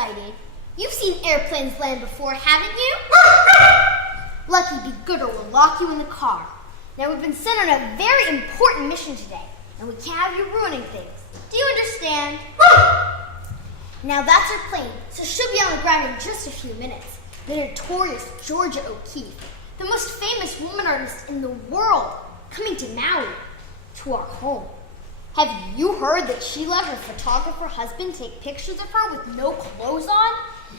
excited. You've seen airplanes land before, haven't you? Lucky Be Gooder will lock you in the car. Now, we've been sent on a very important mission today, and we can't have you ruining things. Do you understand? Now, that's her plane, so she'll be on the ground in just a few minutes. The notorious Georgia O'Keeffe, the most famous woman artist in the world, coming to Maui, to our home. Have you heard that she let her photographer husband take pictures of her with no clothes on?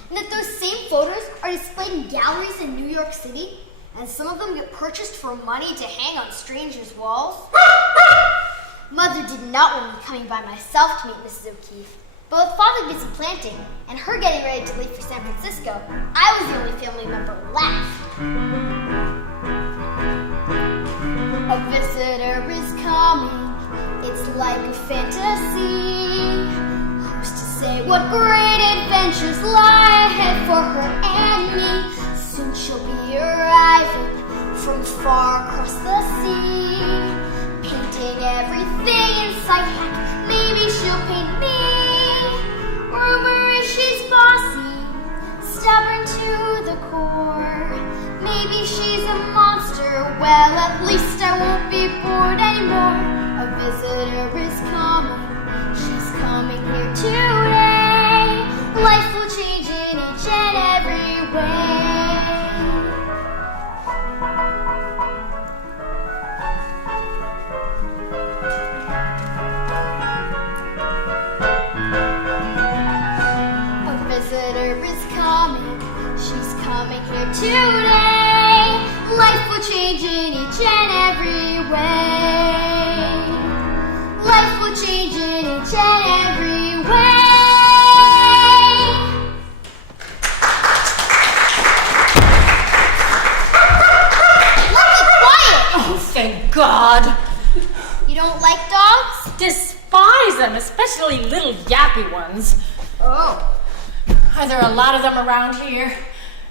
And that those same photos are displayed in galleries in New York City? And some of them get purchased for money to hang on strangers' walls? Mother did not want me coming by myself to meet Mrs. O'Keeffe. But with Father busy planting and her getting ready to leave for San Francisco, I was the only family member left. A visitor is coming. It's like a fantasy. Who's to say what great adventures lie ahead for her and me? Soon she'll be arriving from far across the sea, painting everything in sight. Heck, maybe she'll paint me. Rumor is she's bossy, stubborn to the core. Maybe she's a monster. Well, at least I won't be bored anymore. A visitor is coming, she's coming here today. Life will change in each and every way. A visitor is coming, she's coming here today. Life will change in each and every way. Life will change in each and every way. Lucky, quiet! Oh, thank God. You don't like dogs? Despise them, especially little yappy ones. Oh. Are there a lot of them around here?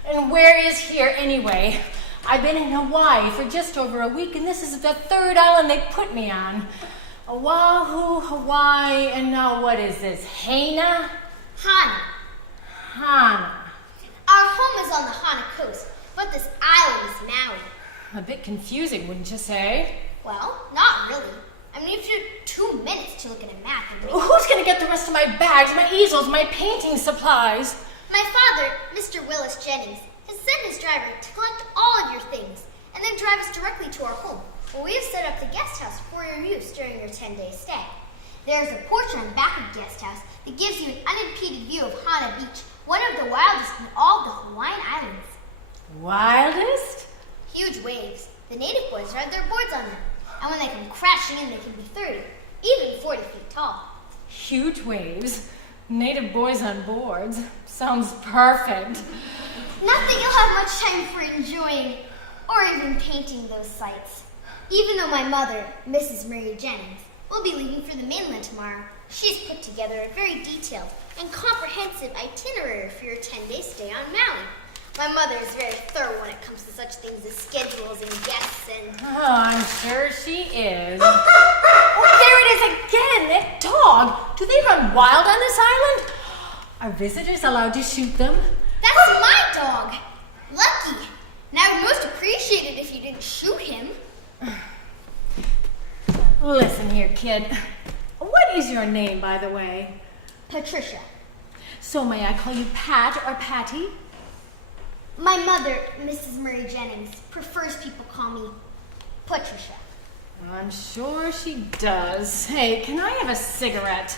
And where is here anyway? I've been in Hawaii for just over a week, and this is the third island they put me on. Oahu, Hawaii, and now what is this? Hana? Hana. Our home is on the Hana coast, but this island is Maui. A bit confusing, wouldn't you say? Well, not really. I mean, if you had 2 minutes to look at a map and make... Who's going to get the rest of my bags, my easels, my painting supplies? My father, Mr. Willis Jennings, has sent his driver to collect all of your things and then drive us directly to our home, where we have set up the guest house for your use during your 10-day stay. There is a porch on the back of the guest house that gives you an unimpeded view of Hana Beach, one of the wildest in all the Hawaiian Islands. Wildest? Huge waves. The native boys ride their boards on them, and when they come crashing in, they can be 30, even 40 feet tall. Huge waves. Native boys on boards. Sounds perfect. Not that you'll have much time for enjoying or even painting those sights. Even though my mother, Mrs. Mary Jennings, will be leaving for the mainland tomorrow, she's put together a very detailed and comprehensive itinerary for your 10-day stay on Maui. My mother is very thorough when it comes to such things as schedules and guests and... Oh, I'm sure she is. Oh, there it is again, that dog. Do they run wild on this island? Are visitors allowed to shoot them? That's my dog, Lucky. And I would most appreciate it if you didn't shoot him. Listen here, kid. What is your name, by the way? Patricia. So may I call you Pat or Patty? My mother, Mrs. Mary Jennings, prefers people call me Patricia. I'm sure she does. Hey, can I have a cigarette?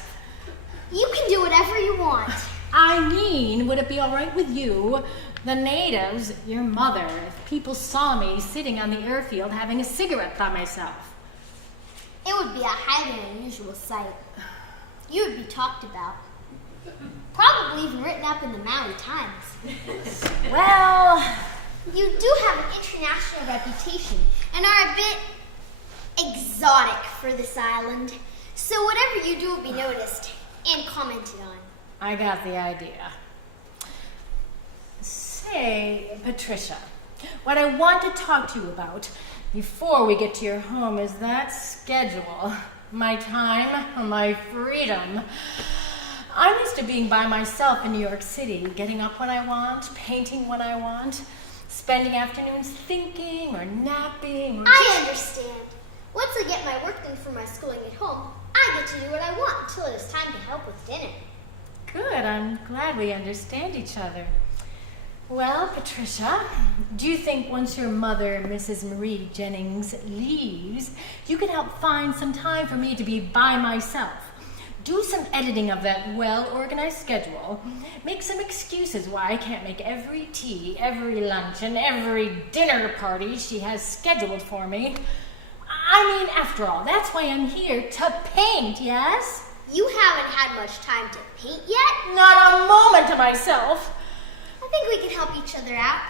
You can do whatever you want. I mean, would it be all right with you, the natives, your mother, if people saw me sitting on the airfield having a cigarette by myself? It would be a highly unusual sight. You would be talked about. Probably even written up in the Maui Times. Well, you do have an international reputation and are a bit exotic for this island. So whatever you do will be noticed and commented on. I got the idea. Say, Patricia, what I want to talk to you about before we get to your home is that schedule. My time, my freedom. I'm used to being by myself in New York City, getting up when I want, painting when I want, spending afternoons thinking or napping or I understand. Once I get my work done for my schooling at home, I get to do what I want until it is time to help with dinner. Good, I'm glad we understand each other. Well, Patricia, do you think once your mother, Mrs. Marie Jennings, leaves, you can help find some time for me to be by myself? Do some editing of that well-organized schedule. Make some excuses why I can't make every tea, every lunch, and every dinner party she has scheduled for me. I mean, after all, that's why I'm here, to paint, yes? You haven't had much time to paint yet? Not a moment to myself. I think we can help each other out.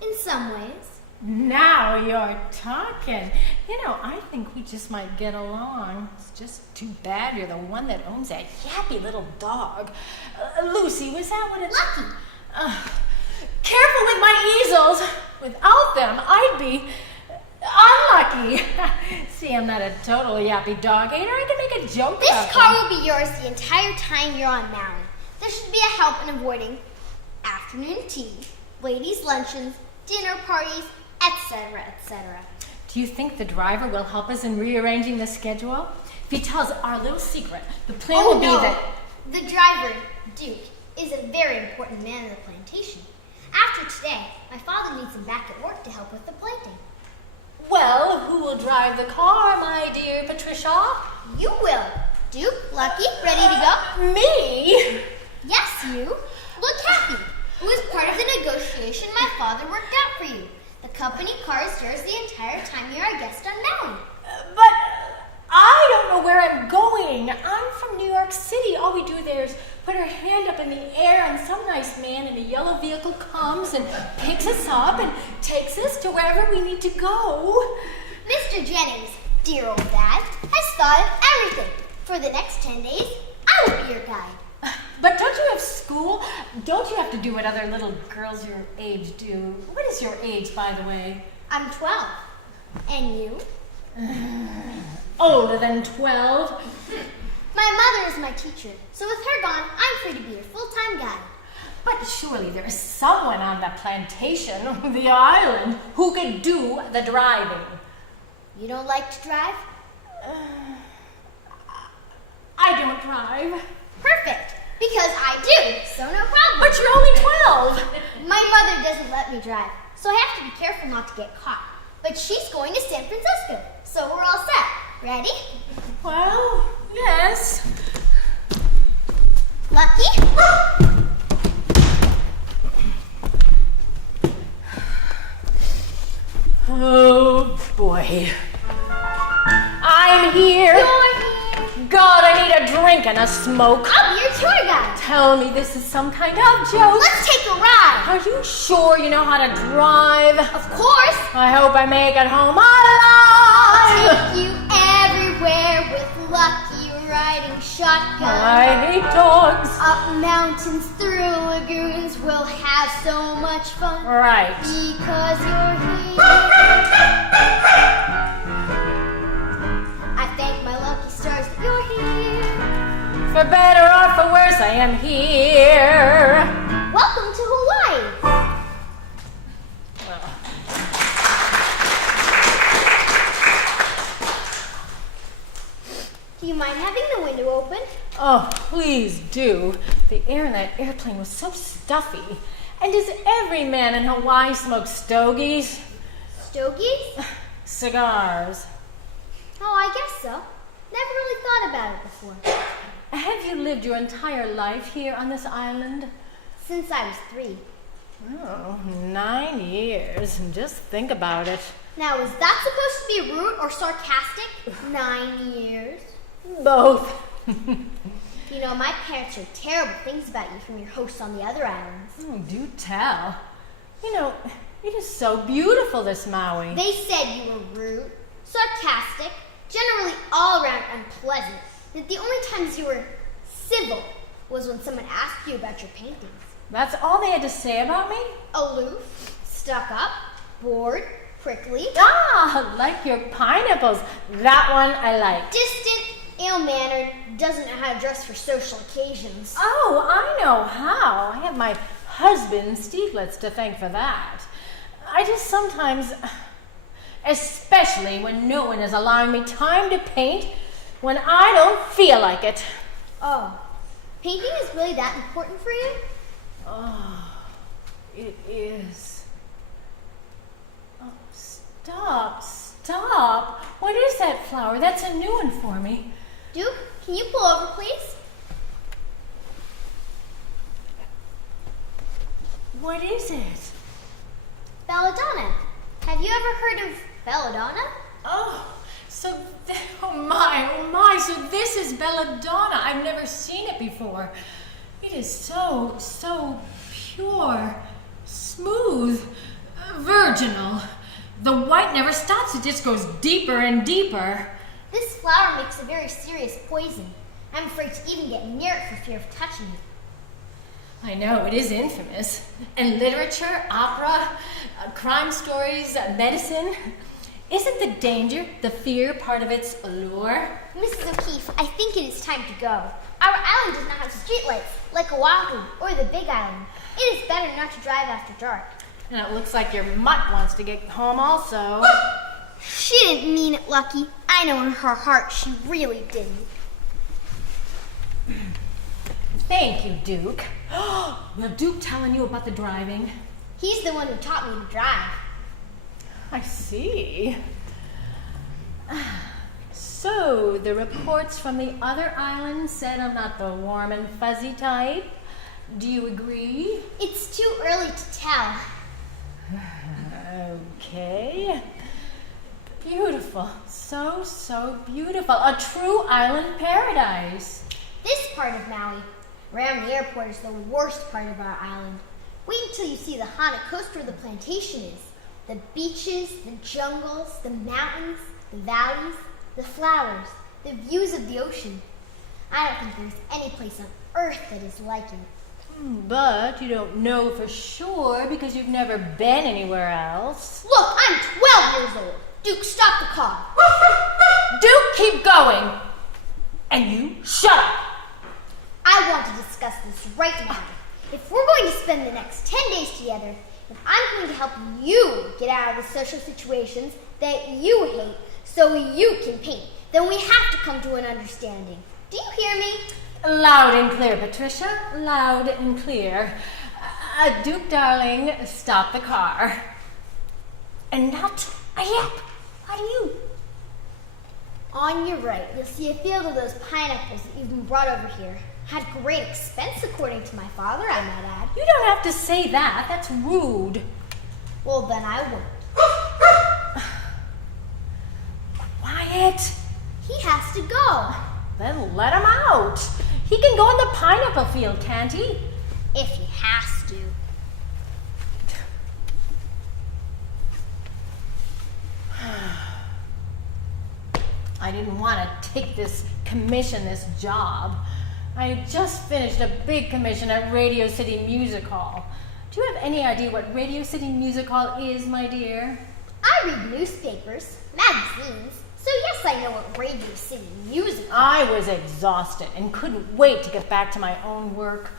In some ways. Now you're talking. You know, I think we just might get along. It's just too bad you're the one that owns that yappy little dog. Lucy, was that what it's... Lucky. Careful with my easels. Without them, I'd be unlucky. See, I'm not a total yappy dog hater. I can make a joke This about car them. will be yours the entire time you're on Maui. There should be a help in avoiding afternoon tea, ladies' luncheons, dinner parties, etc., etc. Do you think the driver will help us in rearranging the schedule? If he tells our little secret, the plan will be that... The driver, Duke, is a very important man in the plantation. After today, my father needs him back at work to help with the planting. Well, who will drive the car, my dear Patricia? You will. Duke, Lucky, ready to go? Me? Yes, you. Look happy. It was part of the negotiation my father worked out for you. The company car is yours the entire time you're a guest on Maui. But I don't know where I'm going. I'm from New York City. All we do there is put our hand up in the air and some nice man in a yellow vehicle comes and picks us up and takes us to wherever we need to go. Mr. Jennings, dear old dad, has thought of everything. For the next 10 days, I will be your guide. But don't you have school? Don't you have to do what other little girls your age do? What is your age, by the way? I'm 12. And you? Older than 12? My mother is my teacher, so with her gone, I'm free to be your full-time guide. But surely there is someone on the plantation, the island, who could do the driving. You don't like to drive? I don't drive. Perfect, because I do, so no problem. But you're only 12. My mother doesn't let me drive, so I have to be careful not to get caught. But she's going to San Francisco, so we're all set. Ready? Well, yes. Lucky? Oh, boy. I'm here. You're here. God, I need a drink and a smoke. I'll be your tour guide. Tell me this is some kind of joke. Let's take a ride. Are you sure you know how to drive? Of course. I hope I make it home I'll alive. take you everywhere with Lucky riding shotgun. I hate dogs. Up mountains, through lagoons, we'll have so much fun. Right. Because you're here. I thank my lucky stars that you're here. For better or for worse, I am here. Welcome to Hawaii. Do you mind having the window open? Oh, please do. The air in that airplane was so stuffy. And does every man in Hawaii smoke stogies? Stogies? Cigars. Oh, I guess so. Never really thought about it before. Have you lived your entire life here on this island? Since I was 3. Oh, 9 years. Just think about it. Now, is that supposed to be rude or sarcastic? 9 years. Both. You know, my parents heard terrible things about you from your hosts on the other islands. Oh, do tell. You know, it is so beautiful, this Maui. They said you were rude, sarcastic, generally all around unpleasant, that the only times you were civil was when someone asked you about your paintings. That's all they had to say about me? Aloof, stuck up, bored, prickly, Ah, like your pineapples. That one I like. distant, ill-mannered, doesn't know how to dress for social occasions. Oh, I know how. I have my husband, Stieglitz, to thank for that. I just sometimes, especially when no one is allowing me time to paint, when I don't feel like it. Oh, painting is really that important for you? Oh, it is. Oh, stop. What is that flower? That's a new one for me. Duke, can you pull over, please? What is it? Belladonna. Have you ever heard of belladonna? Oh, oh my, so this is belladonna. I've never seen it before. It is so pure, smooth, virginal. The white never stops, it just goes deeper and deeper. This flower makes a very serious poison. I'm afraid to even get near it for fear of touching it. I know, it is infamous. In literature, opera, crime stories, medicine, isn't the danger, the fear, part of its allure? Mrs. O'Keefe, I think it is time to go. Our island does not have streetlights, like Oahu or the Big Island. It is better not to drive after dark. And it looks like your mutt wants to get home also. She didn't mean it, Lucky. I know in her heart she really didn't. Thank you, Duke. Will Duke telling you about the driving? He's the one who taught me to drive. I see. So, the reports from the other islands said I'm not the warm and fuzzy type. Do you agree? It's too early to tell. Okay. Beautiful. So beautiful. A true island paradise. This part of Maui, around the airport, is the worst part of our island. Wait until you see the haunted coast where the plantation is. The beaches, the jungles, the mountains, the valleys, the flowers, the views of the ocean. I don't think there's any place on earth that is like it. But you don't know for sure because you've never been anywhere else. Look, I'm 12 years old. Duke, stop the car. Duke, keep going. And you, shut up. I want to discuss this right now. If we're going to spend the next 10 days together, if I'm going to help you get out of the social situations that you hate so you can paint, then we have to come to an understanding. Do you hear me? Loud and clear, Patricia. Loud and clear. Duke, darling, stop the car. And not a yap. How do you? On your right, you'll see a field of those pineapples that you've been brought over here. Had great expense, according to my father, I might add. You don't have to say that. That's rude. Well, then I won't. Quiet. He has to go. Then let him out. He can go in the pineapple field, can't he? If he has to. I didn't want to take this commission, this job. I had just finished a big commission at Radio City Music Hall. Do you have any idea what Radio City Music Hall is, my dear? I read newspapers, magazines, so yes, I know what Radio City Music Hall. I was exhausted and couldn't wait to get back to my own work.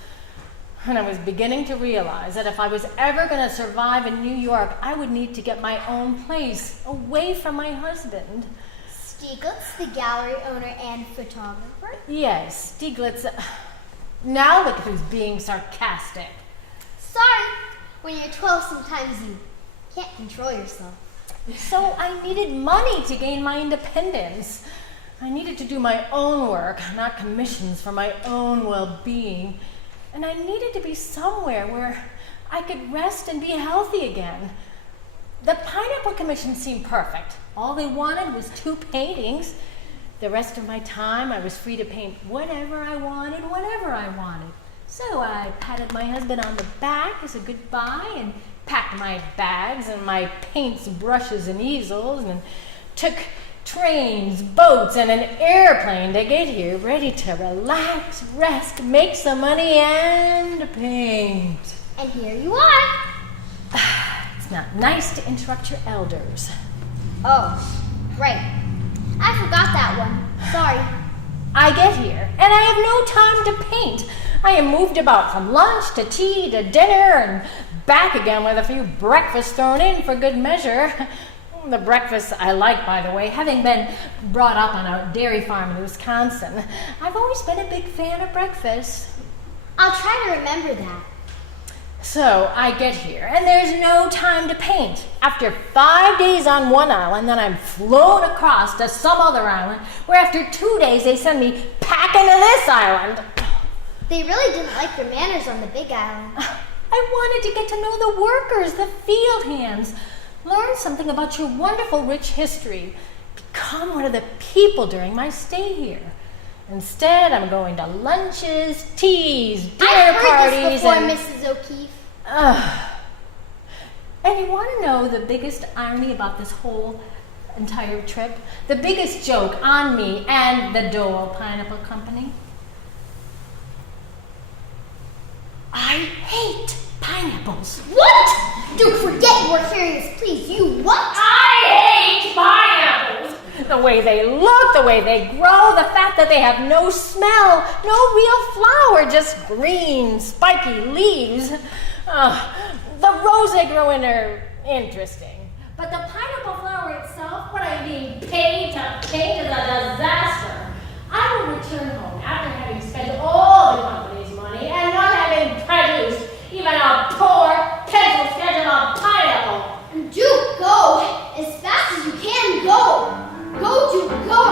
And I was beginning to realize that if I was ever going to survive in New York, I would need to get my own place, away from my husband. Stieglitz, the gallery owner and photographer? Yes, Stieglitz. Now look who's being sarcastic. Sorry, when you're 12, sometimes you can't control yourself. So I needed money to gain my independence. I needed to do my own work, not commissions for my own well-being. And I needed to be somewhere where I could rest and be healthy again. The Pineapple Commission seemed perfect. All they wanted was 2 paintings. The rest of my time, I was free to paint whatever I wanted, whenever I wanted. So I patted my husband on the back as a goodbye and packed my bags and my paints, brushes, and easels and took trains, boats, and an airplane to get here, ready to relax, rest, make some money, and paint. And here you are. It's not nice to interrupt your elders. Oh, right. I forgot that one. Sorry. I get here, and I have no time to paint. I am moved about from lunch to tea to dinner and back again with a few breakfasts thrown in for good measure. The breakfasts I like, by the way, having been brought up on a dairy farm in Wisconsin. I've always been a big fan of breakfast. I'll try to remember that. So I get here, and there's no time to paint. After 5 days on one island, then I'm flown across to some other island, where after 2 days they send me packing to this island. They really didn't like your manners on the big island. I wanted to get to know the workers, the field hands, learn something about your wonderful, rich history, become one of the people during my stay here. Instead, I'm going to lunches, teas, dinner parties, this before, Mrs. O'Keefe. And you want to know the biggest irony about this whole entire trip? The biggest joke on me and the Dole Pineapple Company? I hate pineapples. What? Don't forget you were hearing this, please. You what? I hate pineapples. The way they look, the way they grow, the fact that they have no smell, no real flower, just green, spiky leaves. The rows they grow in are interesting. But the pineapple flower itself, what I mean, paid to paint is a disaster. I will return home after having spent all the company's money and not having produced even a poor pencil sketch of a pineapple. Do go as fast as you can go. Go to go.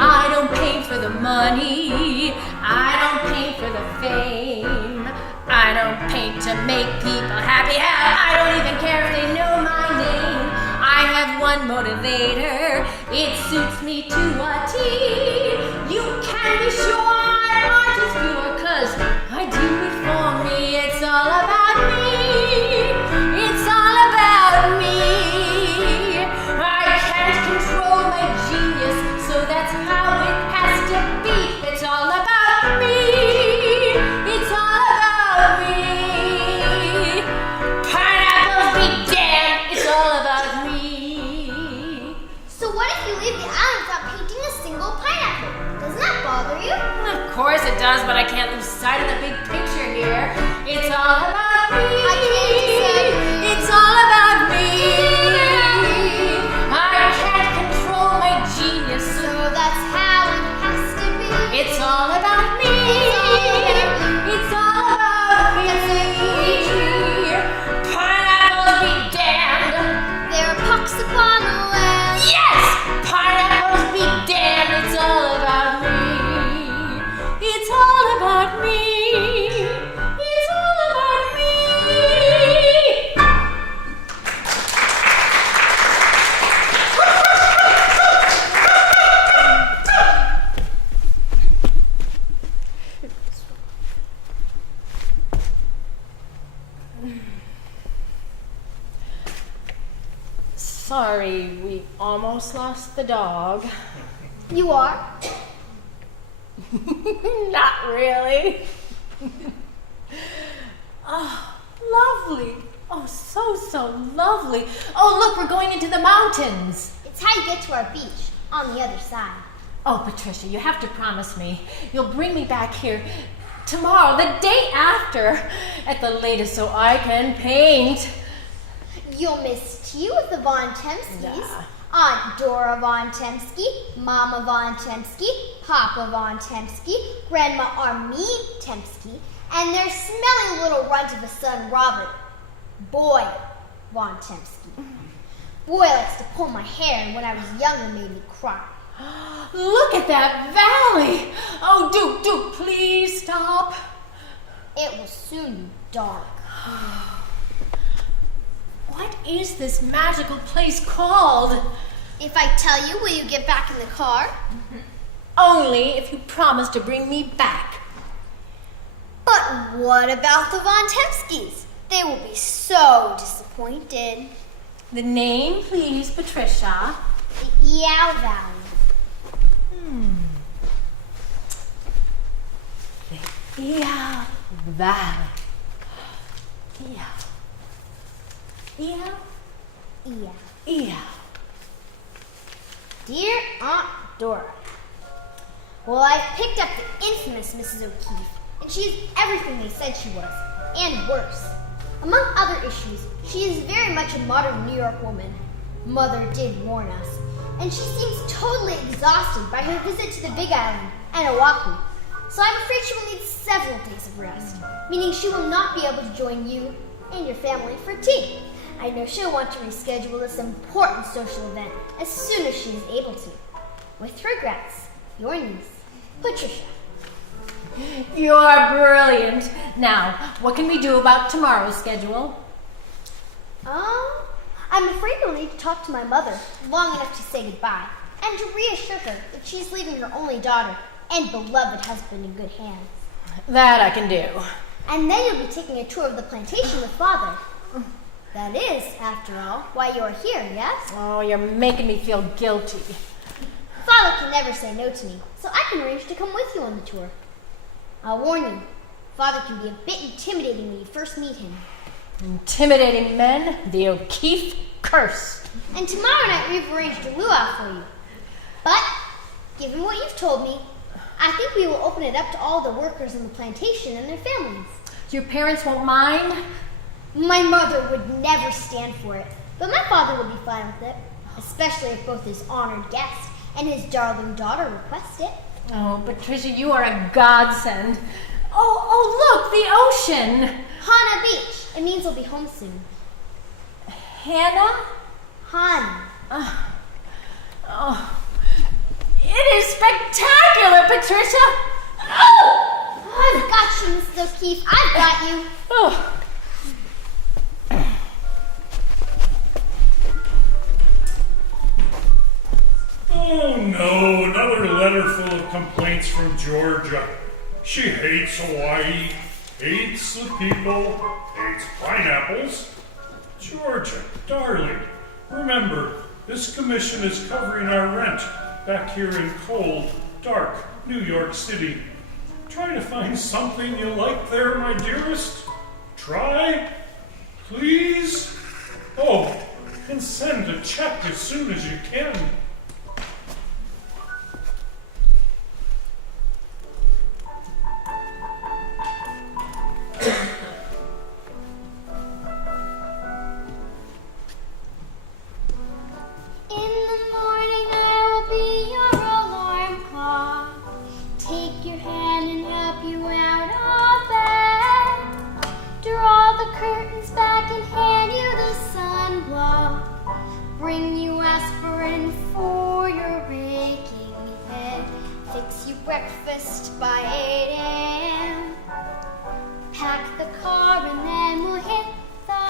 I don't paint for the money. I don't paint for the fame. I don't paint to make people happy. Hell, I don't even care if they know my name. I have one motivator. It suits me to a T. You can be sure I'm artist pure, 'cause I do it for me. It's all about me. It's all about me. I can't control my genius, so that's how it has to be. It's all about me. It's all about me. Pineapples be damned. It's all about me. So what if you leave the island without painting a single pineapple? Doesn't that bother you? Of course it does, but I can't lose sight of the big picture here. It's all about me. I can't disagree. It's all about me. I can't control my genius, So that's how it has to be. it's all about me. It's all about me. Pineapples be damned. There are pucks upon the land. Yes! Pineapples be damned. It's all about me. It's all about me. It's all about me. Sorry, we almost lost the dog. You are? Not really. Oh, lovely. Oh, so lovely. Oh, look, we're going into the mountains. It's how you get to our beach, on the other side. Oh, Patricia, you have to promise me you'll bring me back here tomorrow, the day after, at the latest, so I can paint. You'll miss tea with the Von Temskys. Nah. Aunt Dora Von Temsky, Mama Von Temsky, Papa Von Temsky, Grandma Armine Temsky, and their smelly little runt of a son, Robert, Boy Von Temsky. Boy likes to pull my hair, and when I was younger made me cry. Look at that valley. Oh, do please stop. It will soon be dark. What is this magical place called? If I tell you, will you get back in the car? Only if you promise to bring me back. But what about the Von Temskys? They will be so disappointed. The name, please, Patricia. The Eow Valley. The Eow Valley. Eow. Eow. Eow. Dear Aunt Dora, well, I've picked up the infamous Mrs. O'Keefe, and she is everything they said she was, and worse. Among other issues, she is very much a modern New York woman. Mother did warn us, and she seems totally exhausted by her visit to the Big Island and Oahu. So I'm afraid she will need several days of rest, meaning she will not be able to join you and your family for tea. I know she'll want to reschedule this important social event as soon as she is able to. With regrets, your niece, Patricia. You're brilliant. Now, what can we do about tomorrow's schedule? I'm afraid you'll need to talk to my mother long enough to say goodbye and to reassure her that she's leaving her only daughter and beloved husband in good hands. That I can do. And then you'll be taking a tour of the plantation with Father. That is, after all, why you are here, yes? Oh, you're making me feel guilty. Father can never say no to me, so I can arrange to come with you on the tour. I'll warn you, Father can be a bit intimidating when you first meet him. Intimidating men, the O'Keefe curse. And tomorrow night we've arranged a luau for you. But, given what you've told me, I think we will open it up to all the workers on the plantation and their families. Your parents won't mind? My mother would never stand for it, but my father will be fine with it, especially if both his honored guest and his darling daughter request it. Oh, Patricia, you are a godsend. Oh, look, the ocean. Hana Beach. It means we'll be home soon. Hannah? Han. Oh, it is spectacular, Patricia. Oh! I've got you, Mrs. O'Keefe. I've got you. Oh. Oh no, another letter full of complaints from Georgia. She hates Hawaii, hates the people, hates pineapples. Georgia, darling, remember, this commission is covering our rent back here in cold, dark New York City. Try to find something you like there, my dearest. Try, please. Oh, and send a check as soon as you can. Breakfast by 8 a.m. Pack the car and then we'll hit the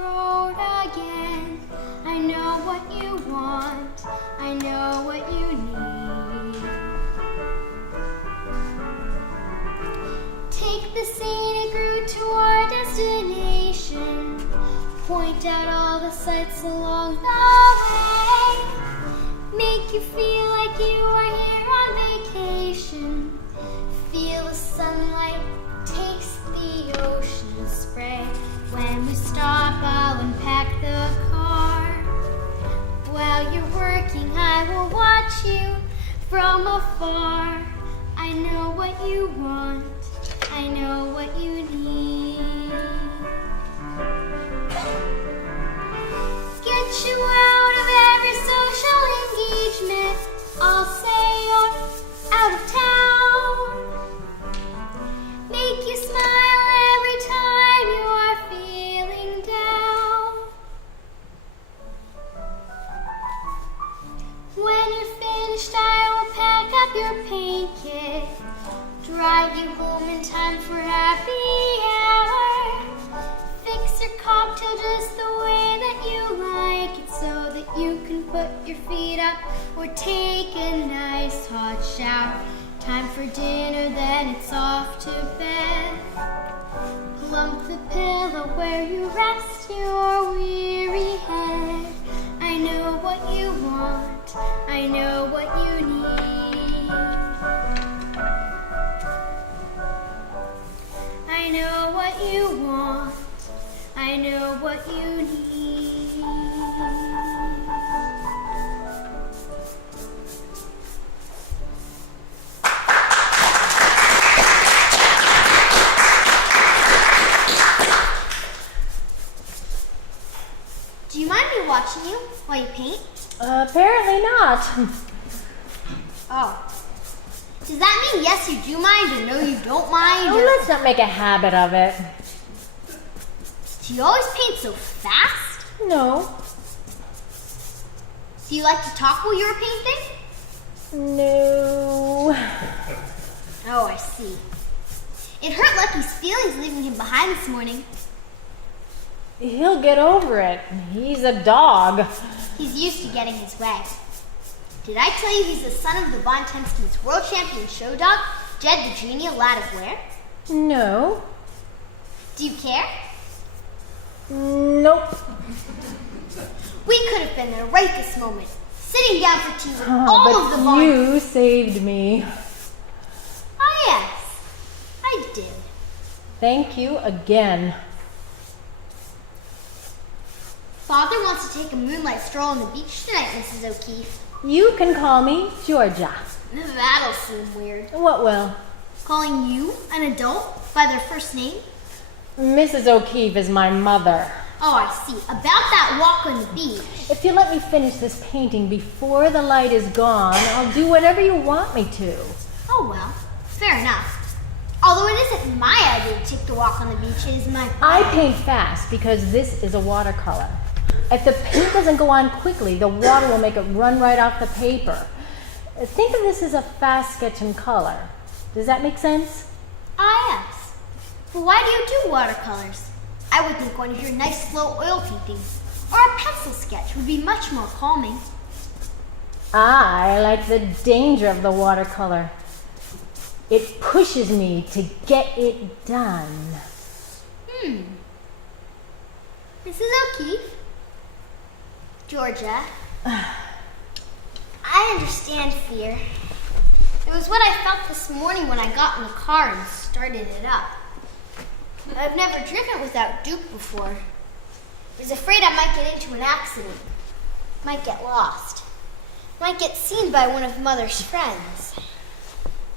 road again. I know what you want, I know what you need. Take the scenic route to our destination. Point out all the sights along the way. Make you feel like you are here on vacation. Feel the sunlight, taste the ocean spray. When we stop, I'll unpack the car. While you're working, I will watch you from afar. I know what you want, I know what you need. Get you out of every social engagement. I'll say you're out of town. Make you smile every time you are feeling down. When you're finished, I will pack up your paint kit. Drive you home in time for happy hour. Fix your cocktail just the way that you like it, so that you can put your feet up or take a nice hot shower. Time for dinner, then it's off to bed. Plump the pillow where you rest your weary head. I know what you want, I know what you need. I know what you want, I know what you need. Oh. Does that mean yes, you do mind, or no, you don't mind? Oh, let's not make a habit of it. Do you always paint so fast? No. Do you like to talk while you're painting? No. Oh, I see. It hurt Lucky's feelings leaving him behind this morning. He'll get over it. He's a dog. He's used to getting his way. Did I tell you he's the son of the Von Temsky's world champion show dog, Jed the Genie, a lad of where? No. Do you care? Nope. We could have been there right this moment, sitting down for tea with all of the But Von... you saved me. Oh, yes. I did. Thank you again. Father wants to take a moonlight stroll on the beach tonight, Mrs. O'Keefe. You can call me Georgia. That'll seem weird. What will? Calling you, an adult, by their first name? Mrs. O'Keefe is my mother. Oh, I see. About that walk on the beach. If you let me finish this painting before the light is gone, I'll do whatever you want me to. Oh, well, fair enough. Although it isn't my idea to take the walk on the beach, it is my... I paint fast because this is a watercolor. If the paint doesn't go on quickly, the water will make it run right off the paper. Think of this as a fast sketch in color. Does that make sense? Ah, yes. But why do you do watercolors? I would think one of your nice slow oil paintings or a pencil sketch would be much more calming. I like the danger of the watercolor. It pushes me to get it done. Mrs. O'Keefe? Georgia? I understand fear. It was what I felt this morning when I got in the car and started it up. I've never driven without Duke before. I was afraid I might get into an accident, might get lost, might get seen by one of Mother's friends.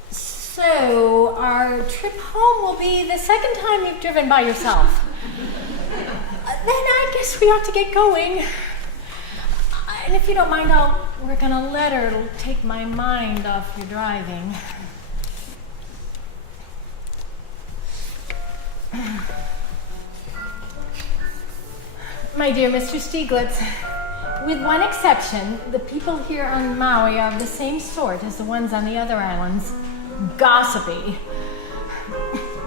So, our trip home will be the second time you've driven by yourself. Then I guess we ought to get going. And if you don't mind, I'll work on a letter. It'll take my mind off your driving. My dear Mr. Stieglitz, with one exception, the people here on Maui are of the same sort as the ones on the other islands. Gossipy.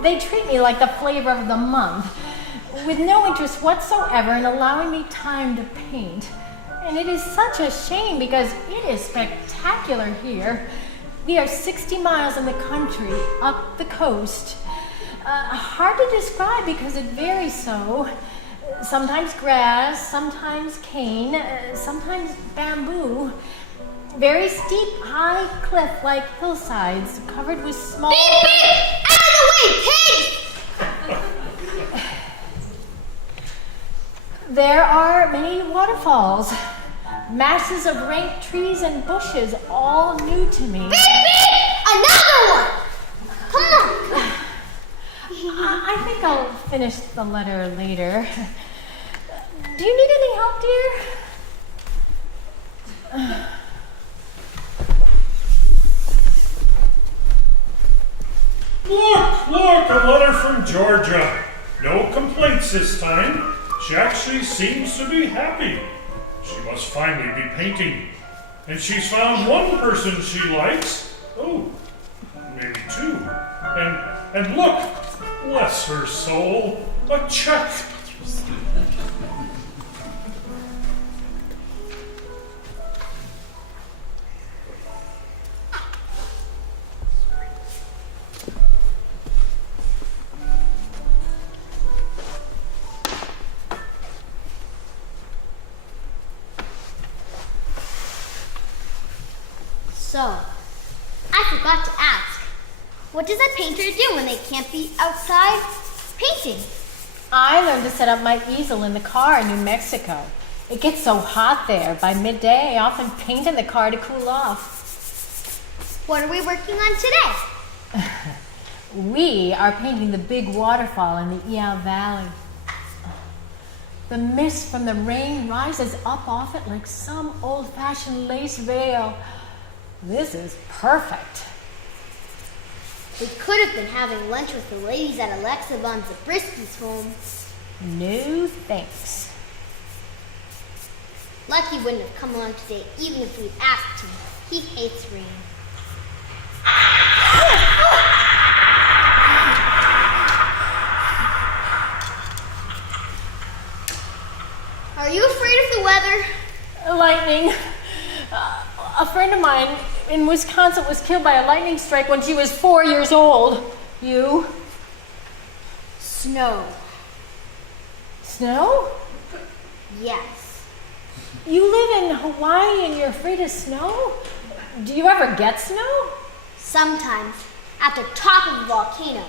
They treat me like the flavor of the month, with no interest whatsoever in allowing me time to paint. And it is such a shame because it is spectacular here. We are 60 miles in the country, up the coast. Hard to describe because it varies so. Sometimes grass, sometimes cane, sometimes bamboo. Very steep, high cliff-like hillsides covered with small... Beep, beep! Out of the way, pig! There are many waterfalls, masses of rank trees and bushes, all new to me. Beep, beep! Another one! Come on! I think I'll finish the letter later. Do you need any help, dear? Look, a letter from Georgia. No complaints this time. She actually seems to be happy. She must finally be painting. And she's found one person she likes. Oh, maybe two. And look, bless her soul, a check. So, I forgot to ask, what does a painter do when they can't be outside painting? I learned to set up my easel in the car in New Mexico. It gets so hot there. By midday, I often paint in the car to cool off. What are we working on today? We are painting the big waterfall in the Iao Valley. The mist from the rain rises up off it like some old-fashioned lace veil. This is perfect. We could have been having lunch with the ladies at Alexa von Zabriskie's home. No thanks. Lucky wouldn't have come along today even if we'd asked him. He hates rain. Are you afraid of the weather? Lightning. A friend of mine in Wisconsin was killed by a lightning strike when she was 4 years old. You? Snow. Snow? Yes. You live in Hawaii and you're afraid of snow? Do you ever get snow? Sometimes, at the top of the volcano.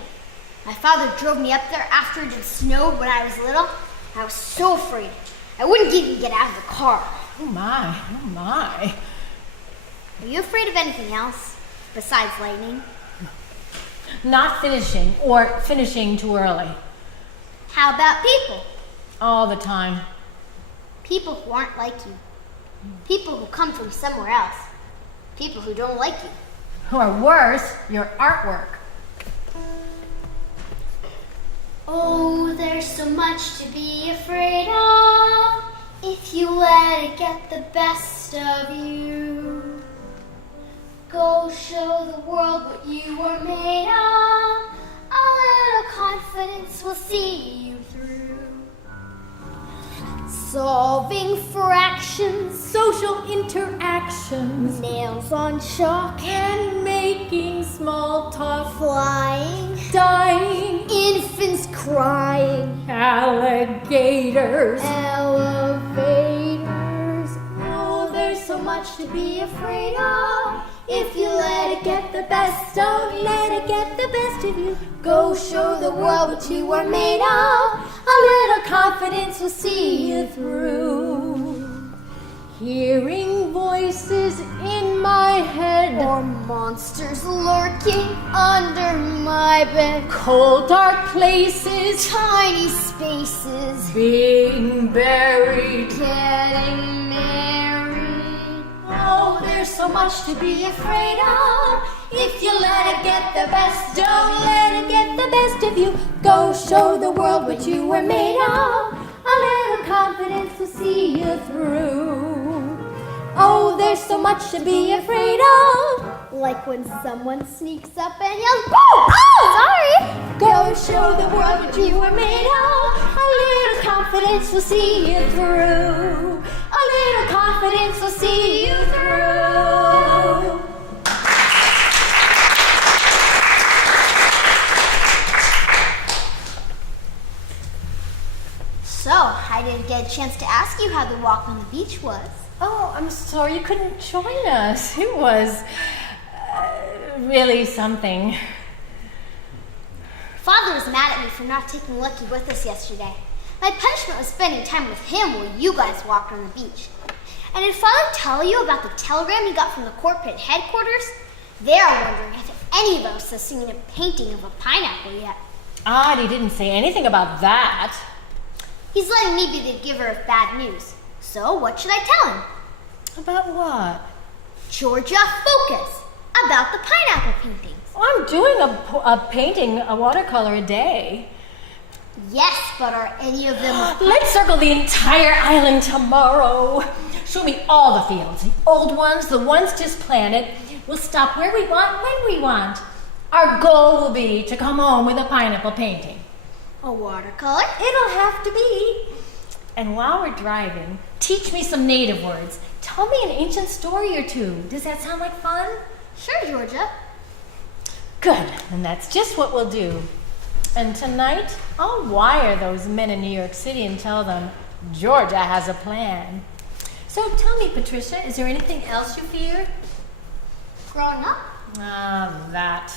My father drove me up there after it had snowed when I was little. I was so afraid. I wouldn't even get out of the car. Oh my, oh my. Are you afraid of anything else besides lightning? Not finishing or finishing too early. How about people? All the time. People who aren't like you. People who come from somewhere else. People who don't like you. Or worse, your artwork. Oh, there's so much to be afraid of if you let it get the best of you. Go show the world what you are made of. A little confidence will see you through. Solving fractions, Social interactions. nails on chalk, And making small talk. flying, Dying. infants crying, Alligators. elevators. Oh, there's so much to be afraid of. If you let it get the best, don't let it get the best of you. Go show the world what you are made of. A little confidence will see you through. Hearing voices in my head. Or monsters lurking under my bed. Cold dark places. Tiny spaces. Being buried. Getting married. Oh, there's so much to be afraid of. If you let it get the best, don't let it get the best of you. Go show the world what you were made of. A little confidence will see you through. Oh, there's so much to be afraid of. Like when someone sneaks up and yells, "Boo! Oh, sorry!" Go show the world what you were made of. A little confidence will see you through. A little confidence will see you through. So, I didn't get a chance to ask you how the walk on the beach was. Oh, I'm sorry you couldn't join us. It was really something. Father was mad at me for not taking Lucky with us yesterday. My punishment was spending time with him while you guys walked on the beach. And did Father tell you about the telegram he got from the corporate headquarters? They're wondering if any of us has seen a painting of a pineapple yet. Odd, he didn't say anything about that. He's letting me be the giver of bad news. So what should I tell him? About what? Georgia, focus! About the pineapple paintings. I'm doing a painting, a watercolor a day. Yes, but are any of them... Let's circle the entire island tomorrow. Show me all the fields, the old ones, the ones just planted. We'll stop where we want, when we want. Our goal will be to come home with a pineapple painting. A watercolor? It'll have to be. And while we're driving, teach me some native words. Tell me an ancient story or two. Does that sound like fun? Sure, Georgia. Good, and that's just what we'll do. And tonight, I'll wire those men in New York City and tell them Georgia has a plan. So tell me, Patricia, is there anything else you fear? Growing up? Ah, that.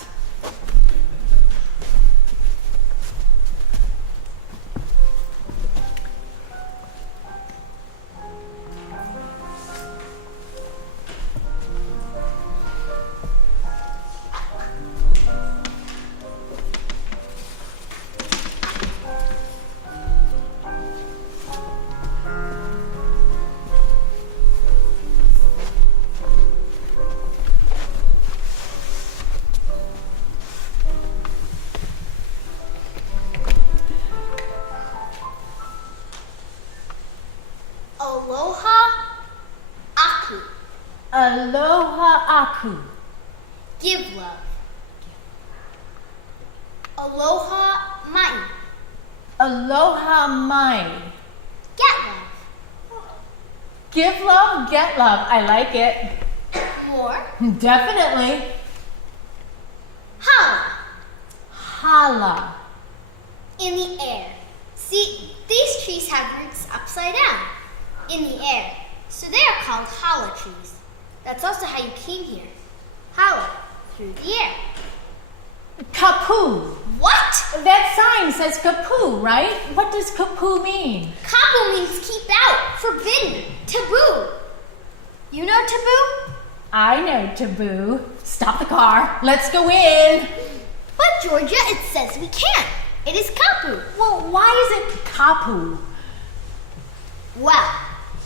Aloha aku. Give love. Aloha mai. Aloha mai. Get love. Give love, get love. I like it. More. Definitely. Hala. Hala. In the air. See, these trees have roots upside down. In the air. So they are called hala trees. That's also how you came here. Hala. Through the air. Kapu. What? That sign says kapu, right? What does kapu mean? Kapu means keep out, forbidden, taboo. You know taboo? I know taboo. Stop the car. Let's go in. But Georgia, it says we can't. It is kapu. Well, why is it kapu? Well,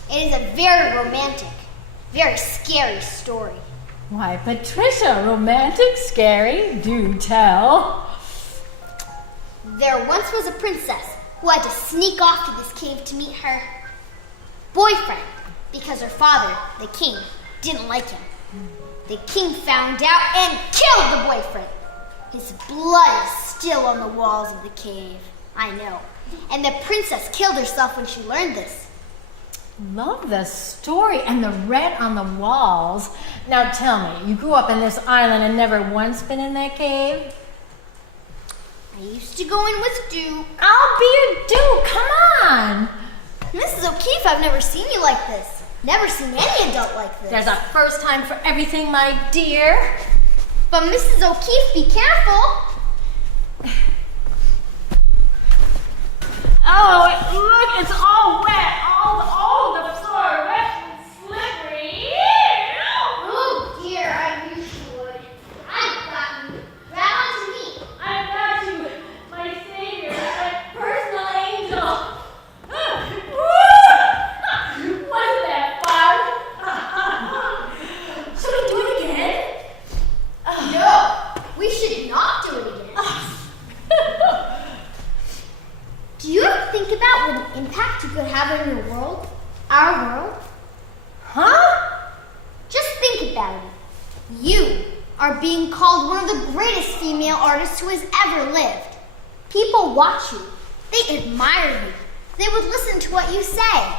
it is a very romantic, very scary story. Why, Patricia, romantic, scary, do tell. There once was a princess who had to sneak off to this cave to meet her boyfriend because her father, the king, didn't like him. The king found out and killed the boyfriend. His blood is still on the walls of the cave. I know. And the princess killed herself when she learned this. Love the story and the red on the walls. Now tell me, you grew up in this island and never once been in that cave? I used to go in with Duke. I'll be your Duke, come on! Mrs. O'Keefe, I've never seen you like this. Never seen any adult like this. There's a first time for everything, my dear. But Mrs. O'Keefe, be careful. Oh, look, it's all wet. All the floor wet and slippery. Oh dear, I knew she would. I've got you. Grab onto me. I've got you, my savior, my personal angel. Wasn't that fun? Should we do it again? No, we should not do it again. Do you ever think about what an impact you could have on your world? Our world? Huh? Just think about it. You are being called one of the greatest female artists who has ever lived. People watch you. They admire you. They would listen to what you say.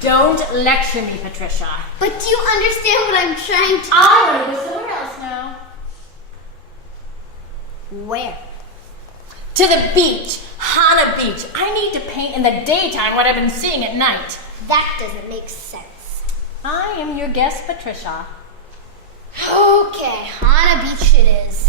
Don't lecture me, Patricia. But do you understand what I'm trying to I want to go somewhere else now. Where? To the beach. Hana Beach. I need to paint in the daytime what I've been seeing at night. That doesn't make sense. I am your guest, Patricia. Okay, Hana Beach it is.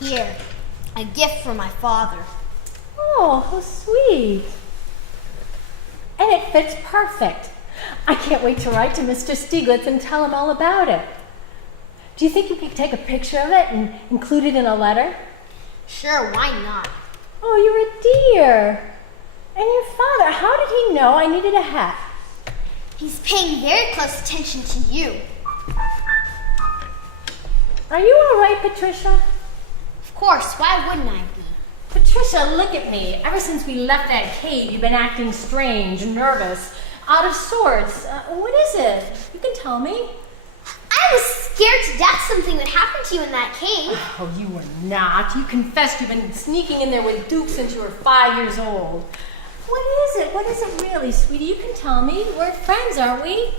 Here, a gift from my father. Oh, how sweet. And it fits perfect. I can't wait to write to Mr. Stieglitz and tell him all about it. Do you think you could take a picture of it and include it in a letter? Sure, why not? Oh, you're a dear. And your father, how did he know I needed a hat? He's paying very close attention to you. Are you all right, Patricia? Of course, why wouldn't I be? Patricia, look at me. Ever since we left that cave, you've been acting strange, nervous, out of sorts. What is it? You can tell me. I was scared to death something would happen to you in that cave. Oh, you were not. You confessed you've been sneaking in there with Duke since you were 5 years old. What is it? What is it really, sweetie? You can tell me. We're friends, aren't we?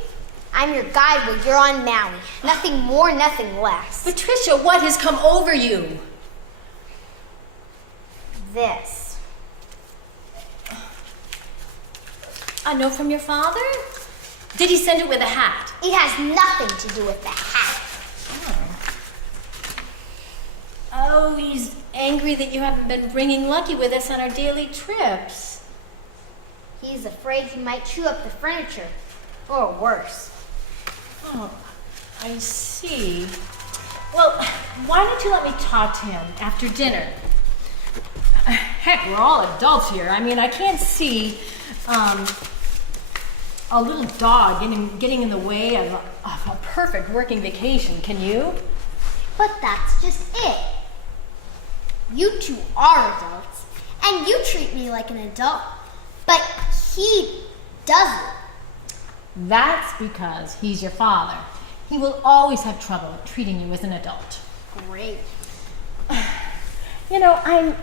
I'm your guide while you're on Maui. Nothing more, nothing less. Patricia, what has come over you? This. A note from your father? Did he send it with a hat? It has nothing to do with the hat. Oh, he's angry that you haven't been bringing Lucky with us on our daily trips. He's afraid he might chew up the furniture. Or worse. Oh, I see. Well, why don't you let me talk to him after dinner? Heck, we're all adults here. I mean, I can't see a little dog getting in the way of a perfect working vacation, can you? But that's just it. You two are adults, and you treat me like an adult, but he doesn't. That's because he's your father. He will always have trouble treating you as an adult. Great. You know, I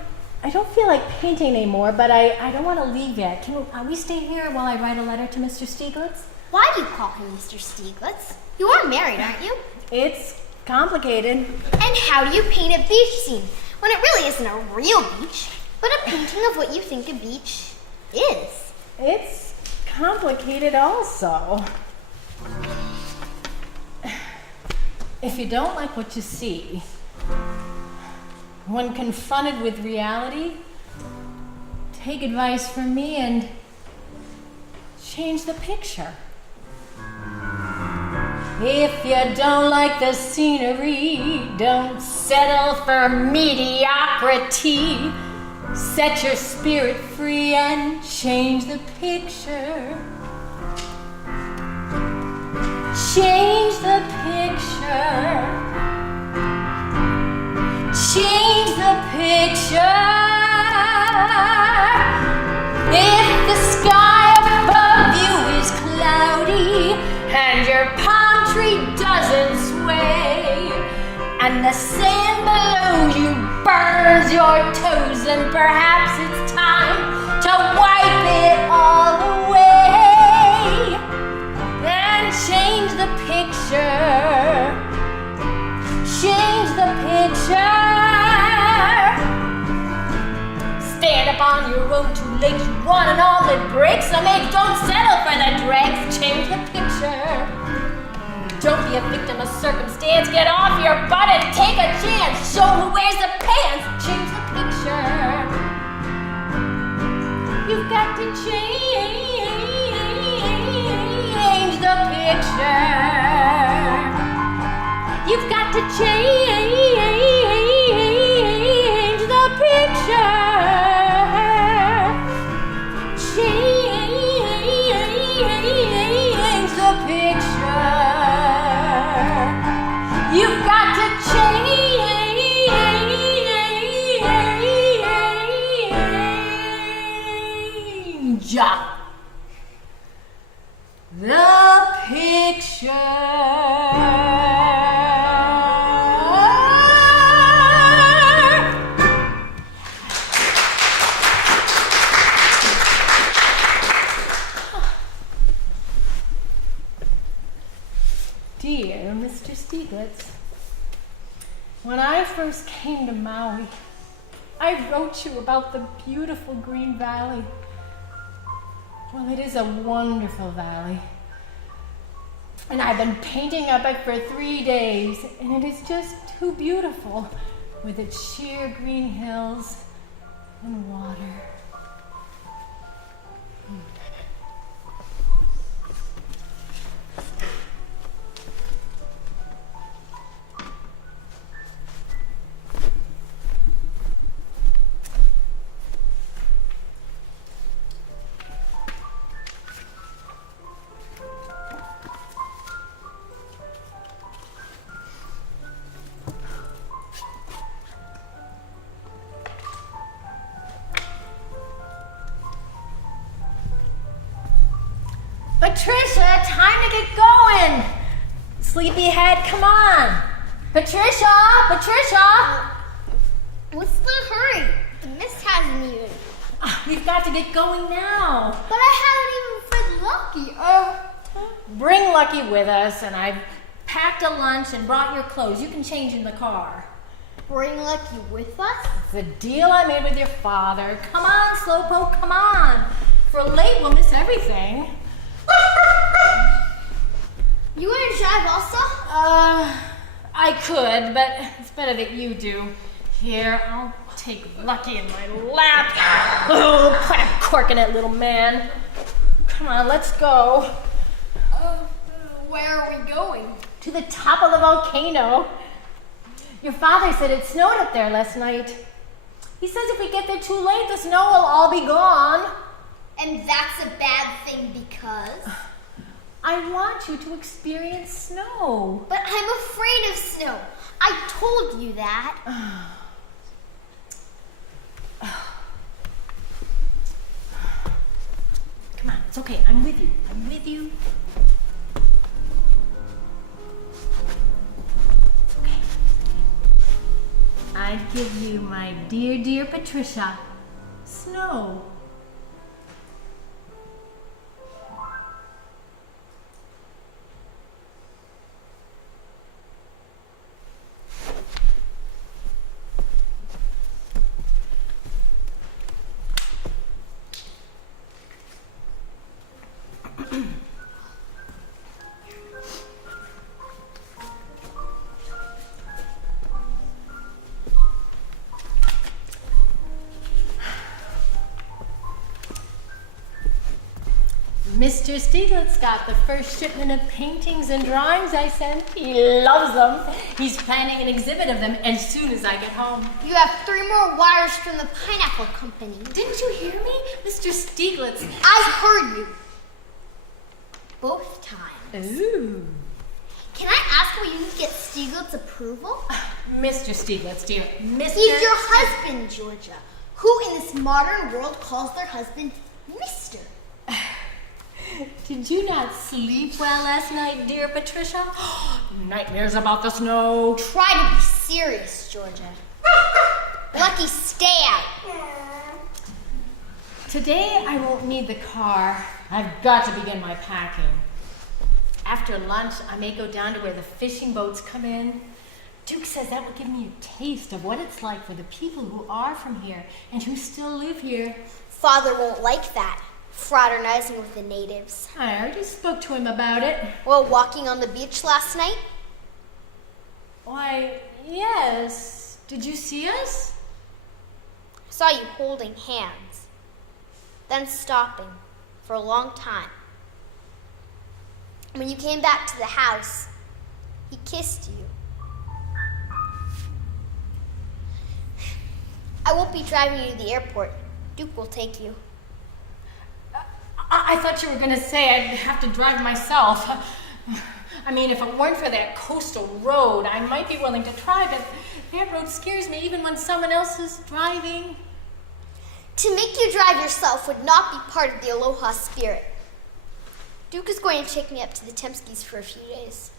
don't feel like painting anymore, but I don't want to leave yet. Can we stay here while I write a letter to Mr. Stieglitz? Why do you call him Mr. Stieglitz? You are married, aren't you? It's complicated. And how do you paint a beach scene when it really isn't a real beach, but a painting of what you think a beach is? It's complicated also. If you don't like what you see, when confronted with reality, take advice from me and change the picture. If you don't like the scenery, don't settle for mediocrity. Set your spirit free and change the picture. Change the picture. Change the picture. If the sky above you is cloudy and your palm tree doesn't sway, and the sand below you burns your toes, then perhaps it's time to wipe it all away and change the picture. Change the picture. Stand up on your own two legs. You want an all that breaks some eggs. Don't settle for the dregs. Change the picture. Don't be a victim of circumstance. Get off your butt and take a chance. Show who wears the pants. Change the picture. You've got to change the picture. You've got to change the picture. Change the picture. You've got to change the picture. Dear Mr. Stieglitz, when I first came to Maui, I wrote you about the beautiful Green Valley. Well, it is a wonderful valley. And I've been painting up it for 3 days, and it is just too beautiful with its sheer green hills and water. Patricia, time to get going. Sleepyhead, come on. Patricia, Patricia. What's the hurry? The mist hasn't even. We've got to get going now. But I haven't even fed Lucky. Bring Lucky with us, and I've packed a lunch and brought your clothes. You can change in the car. Bring Lucky with us? It's a deal I made with your father. Come on, Slowpoke, come on. If we're late, we'll miss everything. You want to drive also? I could, but it's better that you do. Here, I'll take Lucky in my lap. Oh, put a cork in it, little man. Come on, let's go. Where are we going? To the top of the volcano. Your father said it snowed up there last night. He says if we get there too late, the snow will all be gone. And that's a bad thing because? I want you to experience snow. But I'm afraid of snow. I told you that. Come on, it's okay. I'm with you. I'm with you. It's okay. I'd give you my dear, dear Patricia, snow. Mr. Stieglitz got the first shipment of paintings and drawings I sent. He loves them. He's planning an exhibit of them as soon as I get home. You have 3 more wires from the pineapple company. Didn't you hear me? Mr. Stieglitz. I heard you. Both times. Ooh. Can I ask what you need to get Stieglitz approval? Mr. Stieglitz, dear. Mr. He's your husband, Georgia. Who in this modern world calls their husband Mr.? Did you not sleep well last night, dear Patricia? Nightmares about the snow. Try to be serious, Georgia. Lucky, stay out. Today I won't need the car. I've got to begin my packing. After lunch, I may go down to where the fishing boats come in. Duke says that will give me a taste of what it's like for the people who are from here and who still live here. Father won't like that. Fraternizing with the natives. I already spoke to him about it. Well, walking on the beach last night? Why, yes. Did you see us? I saw you holding hands, then stopping for a long time. When you came back to the house, he kissed you. I won't be driving you to the airport. Duke will take you. I thought you were going to say I'd have to drive myself. I mean, if it weren't for that coastal road, I might be willing to try, but that road scares me even when someone else is driving. To make you drive yourself would not be part of the Aloha spirit. Duke is going to take me up to the Temskis for a few days.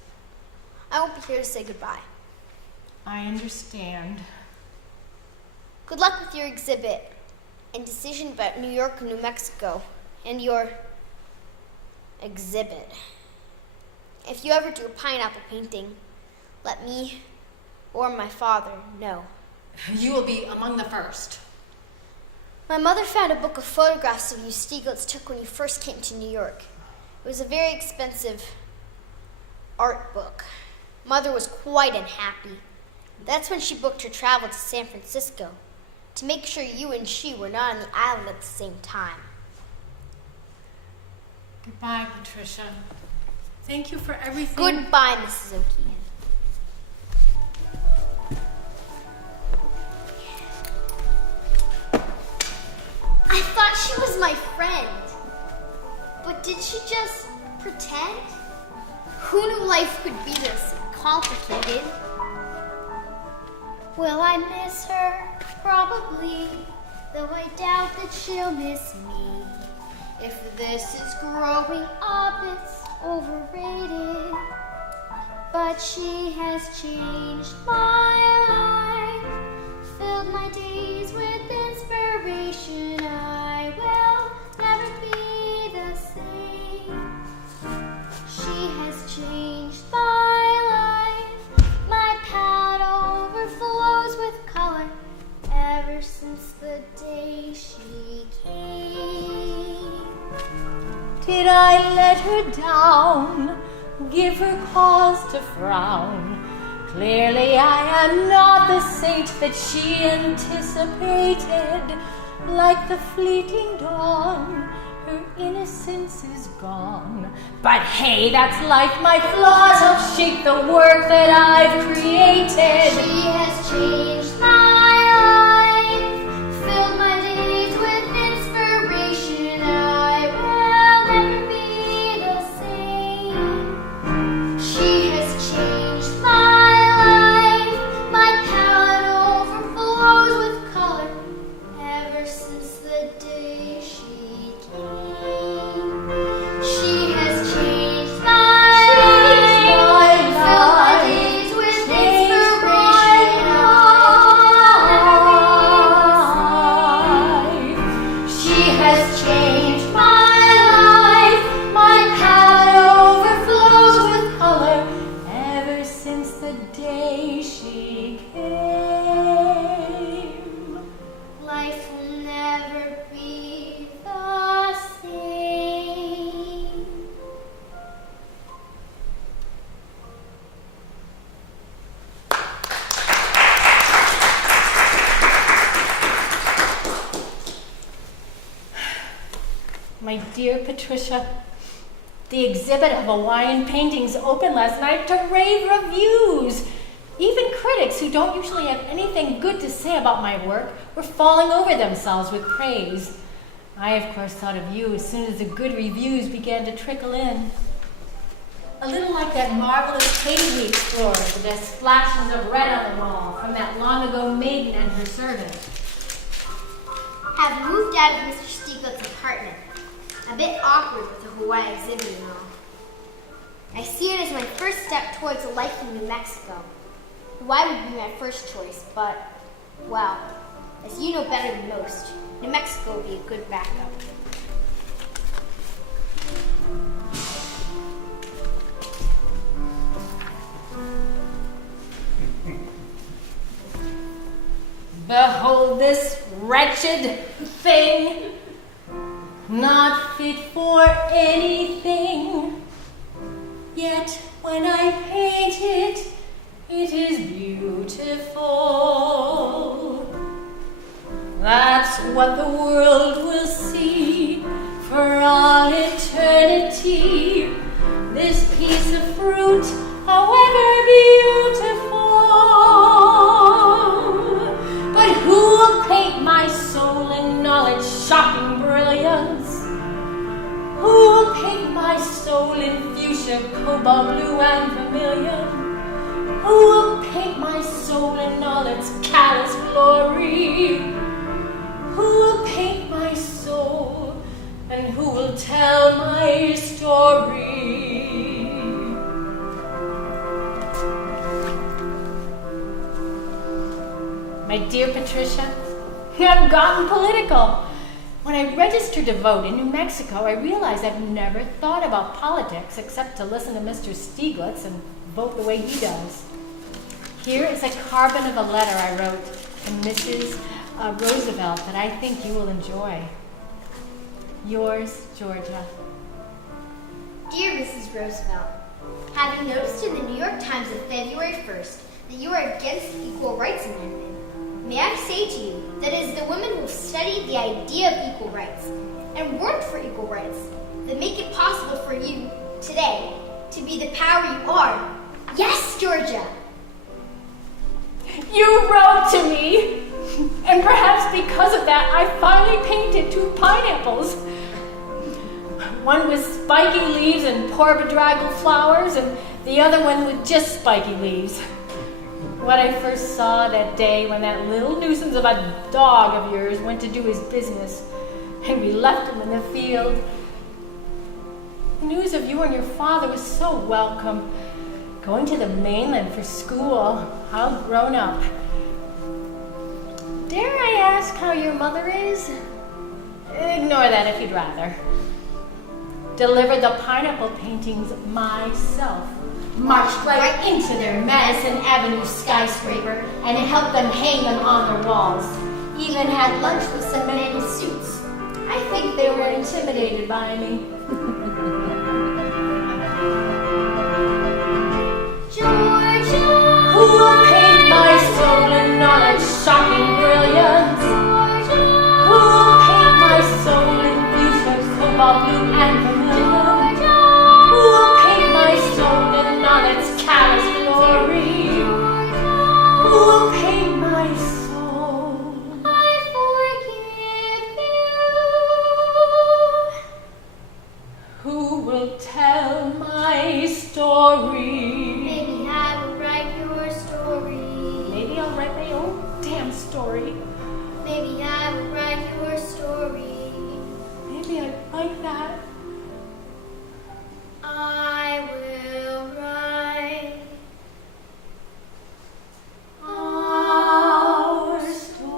I won't be here to say goodbye. I understand. Good luck with your exhibit and decision about New York and New Mexico. And your exhibit. If you ever do a pineapple painting, let me or my father know. You will be among the first. My mother found a book of photographs of you Stieglitz took when you first came to New York. It was a very expensive art book. Mother was quite unhappy. That's when she booked her travel to San Francisco to make sure you and she were not on the island at the same time. Goodbye, Patricia. Thank you for everything. Goodbye, Mrs. O'Keefe. I thought she was my friend. But did she just pretend? Who knew life could be this complicated? Will I miss her? Probably. Though I doubt that she'll miss me. If this is growing up, it's overrated. But she has changed my life, filled my days with inspiration. I will never be the same. She has changed my life. My palette overflows with color ever since the day she came. Did I let her down, give her cause to frown? Clearly I am not the saint that she anticipated. Like the fleeting dawn, her innocence is gone. But hey, that's life. My flaws help shape the work that I've created. She has changed my life, filled my days with inspiration. I will never be the same. She has changed my life, my palette overflows with color ever since the day she came. She has changed my life, filled my days with inspiration. She has changed my life, my palette overflows with color ever since the day she came. Life will never be the same. My dear Patricia, the exhibit of Hawaiian paintings opened last night to rave reviews. Even critics who don't usually have anything good to say about my work were falling over themselves with praise. I, of course, thought of you as soon as the good reviews began to trickle in. A little like that marvelous painting we explored with the splashes of red on the wall from that long-ago maiden and her servant. Have moved out of Mr. Stieglitz's apartment. A bit awkward with the Hawaii exhibit and all. I see it as my first step towards a life in New Mexico. Hawaii would be my first choice, but, well, as you know better than most, New Mexico would be a good backup. Behold this wretched thing, not fit for anything. Yet when I paint it, it is beautiful. That's what the world will see for all eternity. This piece of fruit, however beautiful. But who will paint my soul in knowledge, shocking brilliance? Who will paint my soul in fuchsia, cobalt blue, and vermilion? Who will paint my soul in all its callous glory? Who will paint my soul, and who will tell my story? My dear Patricia, I've gotten political. When I registered to vote in New Mexico, I realized I've never thought about politics except to listen to Mr. Stieglitz and vote the way he does. Here is a carbon of a letter I wrote to Mrs. Roosevelt that I think you will enjoy. Yours, Georgia. Dear Mrs. Roosevelt, having noticed in the New York Times of February 1st that you are against the Equal Rights Amendment, may I say to you that it is the women who have studied the idea of equal rights and worked for equal rights that make it possible for you today to be the power you are. Yes, Georgia! You wrote to me, and perhaps because of that, I finally painted 2 pineapples. One with spiky leaves and poor bedraggled flowers, and the other one with just spiky leaves. What I first saw that day when that little nuisance of a dog of yours went to do his business, and we left him in the field. The news of you and your father was so welcome. Going to the mainland for school, all grown up. Dare I ask how your mother is? Ignore that if you'd rather. Delivered the pineapple paintings myself. Marched right into their Madison Avenue skyscraper and helped them hang them on their walls. Even had lunch with some men in suits. I think they were intimidated by me. Georgia! Who will paint my soul in knowledge, shocking brilliance? Who will paint my soul in fuchsia, cobalt story. Maybe I will write your story. Maybe I'd like that. I will write our story.